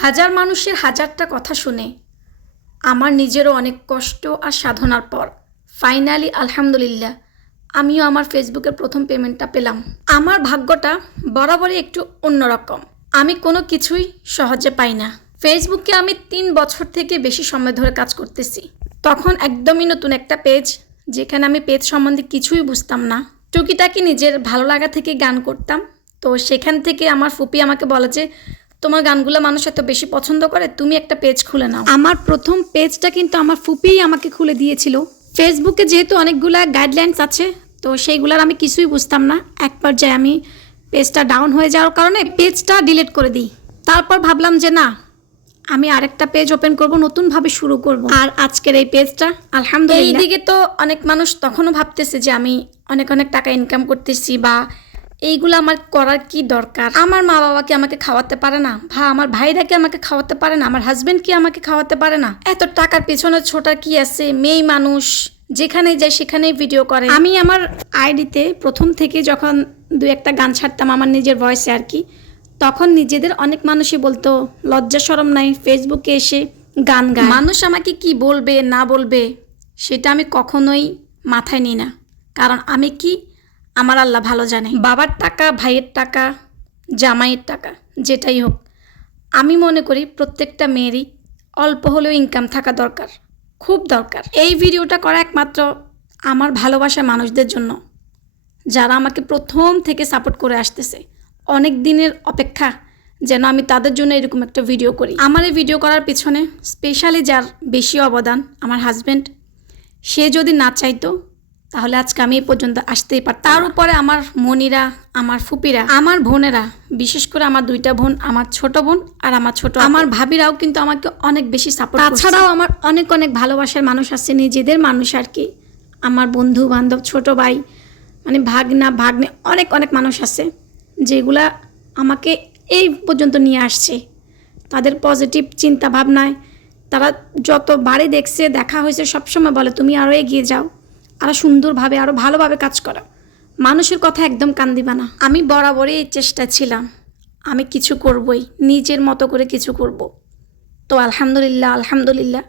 হাজার মানুষের হাজারটা কথা শুনে আমার নিজেরও অনেক কষ্ট আর সাধনার পর ফাইনালি আলহামদুলিল্লাহ আমিও আমার ফেসবুকের প্রথম পেমেন্টটা পেলাম। আমার ভাগ্যটা বরাবরই একটু অন্যরকম। আমি কোনো কিছুই সহজে পাই না। ফেসবুকে আমি 3 বছর থেকে বেশি সময় ধরে কাজ করতেছি। তখন একদমই নতুন একটা পেজ, যেখানে আমি পেজ সম্বন্ধে কিছুই বুঝতাম না। টুকিটাকি নিজের ভালো লাগা থেকে গান করতাম। তো সেখান থেকে আমার ফুপি আমাকে বলে যে তোমার গানগুলো মানুষ এত বেশি পছন্দ করে, তুমি একটা পেজ খুলে নাও। আমার প্রথম পেজটা কিন্তু আমার ফুপিই আমাকে খুলে দিয়েছিল। ফেসবুকে যেহেতু অনেকগুলা গাইডলাইন্স আছে, তো সেইগুলোর আমি কিছুই বুঝতাম না। এক পর্যায়ে আমি পেজটা ডাউন হয়ে যাওয়ার কারণে পেজটা ডিলিট করে দিই। তারপর ভাবলাম যে না, আমি আরেকটা পেজ ওপেন করব, নতুনভাবে শুরু করব। আর আজকের এই পেজটা আলহামদুলিল্লাহ। এইদিকে তো অনেক মানুষ তখনও ভাবতেছে যে আমি অনেক অনেক টাকা ইনকাম করতেছি, বা এইগুলো আমার করার কি দরকার। আমার মা বাবা কি আমাকে খাওয়াতে পারে না, আমার ভাইরা কি আমাকে খাওয়াতে পারে না, আমার হাজবেন্ড কি আমাকে খাওয়াতে পারে না, এত টাকার পেছনে ছোটার কি আছে। মেয়ে মানুষ যেখানে যায় সেখানেই ভিডিও করে। আমি আমার আইডিতে প্রথম থেকে যখন 2-1টা গান ছাড়তাম আমার নিজের ভয়েসে আর কি, তখন নিজেদের অনেক মানুষই বলতো লজ্জা শরম নাই ফেসবুকে এসে গান গায়। মানুষ আমাকে কি বলবে না বলবে সেটা আমি কখনোই মাথায় নিই না, কারণ আমি কি আমার আল্লাহ ভালো জানে। বাবার টাকা, ভাইয়ের টাকা, জামাইয়ের টাকা, যেটাই হোক, আমি মনে করি প্রত্যেকটা মেয়েরই অল্প হলেও ইনকাম থাকা দরকার, খুব দরকার। এই ভিডিওটা করা একমাত্র আমার ভালোবাসার মানুষদের জন্য, যারা আমাকে প্রথম থেকে সাপোর্ট করে আসতেছে। অনেক দিনের অপেক্ষা যেন আমি তাদের জন্য এরকম একটা ভিডিও করি। আমার এই ভিডিও করার পিছনে স্পেশালি যার বেশি অবদান, আমার হাজব্যান্ড। সে যদি না চাইতো তাহলে আজকে আমি এই পর্যন্ত আসতেই পারতাম। তার উপরে আমার মনিরা, আমার ফুপিরা, আমার বোনেরা, বিশেষ করে আমার 2টা বোন, আমার ছোট বোন আর আমার ভাবিরাও কিন্তু আমাকে অনেক বেশি সাপোর্ট করছে। তাছাড়াও আমার অনেক অনেক ভালোবাসার মানুষ আছে, নিজেদের মানুষ আর কি, আমার বন্ধু বান্ধব, ছোট ভাই, মানে ভাগনা ভাগ্নে, অনেক অনেক মানুষ আছে যেগুলা আমাকে এই পর্যন্ত নিয়ে আসছে। তাদের পজিটিভ চিন্তা ভাবনায় তারা যতবারই দেখছে, দেখা হয়েছে, সবসময় বলে তুমি আরও এগিয়ে যাও, আরও সুন্দরভাবে, আরও ভালোভাবে কাজ করো, মানুষের কথা একদম কান দিবা না। আমি বরাবরই এই চেষ্টা ছিলাম, আমি কিছু করবই, নিজের মতো করে কিছু করব। তো আলহামদুলিল্লাহ আলহামদুলিল্লাহ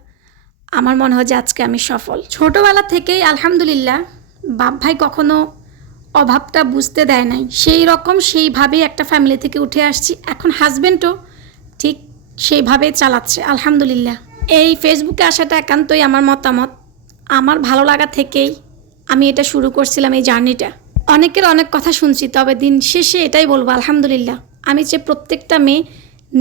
আমার মনে হয় যে আজকে আমি সফল। ছোটোবেলা থেকেই আলহামদুলিল্লাহ বাপ ভাই কখনো অভাবটা বুঝতে দেয় নাই, সেই রকম সেইভাবেই একটা ফ্যামিলি থেকে উঠে আসছি। এখন হাজব্যান্ডও ঠিক সেইভাবেই চালাচ্ছে আলহামদুলিল্লাহ। এই ফেসবুকে আসাটা একান্তই আমার মতামত, আমার ভালো লাগা থেকেই আমি এটা শুরু করছিলাম, এই জার্নিটা। অনেকের অনেক কথা শুনছি, তবে দিন শেষে এটাই বলবো আলহামদুলিল্লাহ আমি যে প্রত্যেকটা মেয়ে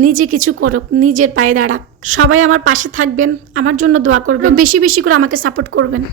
নিজে কিছু করুক, নিজের পায়ে দাঁড়াক। সবাই আমার পাশে থাকবেন, আমার জন্য দোয়া করবেন, বেশি বেশি করে আমাকে সাপোর্ট করবেন।